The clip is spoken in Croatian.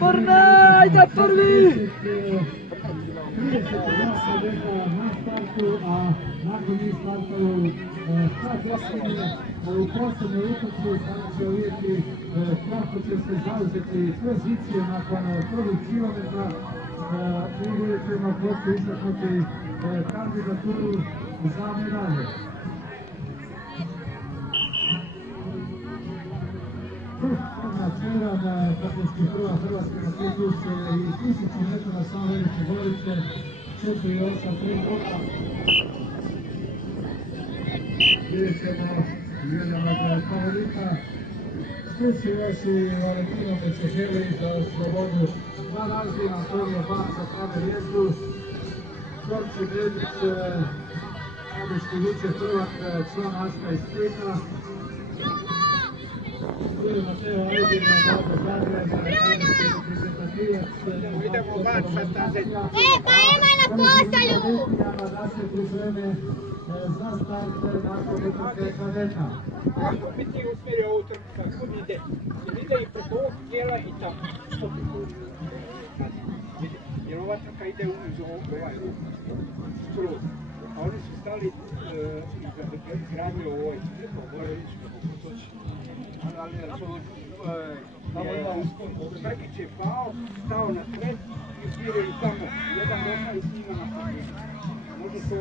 Brna, ide prvi! 30 na startu, a nakon njih startaju Hrvatske. U posljednjoj utakmici sada će vidjeti kako će se zauzeti pozicije nakon prvih kilometra i vidjet ćemo ko će istaknuti kandidaturu za medalje. Čeran, praktički prva Hrvatska na Titus i 1000 metara samo Velike Gorice, 4.838. Vidjet ćemo jednog favorita. Stuči još i Valentino Pečeheli za slobodu na razliju, Antonio Bak za prave vježbu. Đorđe Medić, američki vice prvak, član Aška iz Splita. Mateo Aydin, Marko Zagreb, američki reprezentativac. Idemo van sa staze. Pa ima na posalju! Da se pripreme za start nakon utrke kadeta. Kako biti usmjerio ovu trku kako ide? Jer ide i preko ovog dijela i tako. Jer ova trka ide uz ovaj skroz. A oni su stali iza gradnje ovoj trku, moraju ići kako toči. Ali Brkić je pao, stao na sred i usmjerio i tamo. Jedan moka i snima na sred. Može se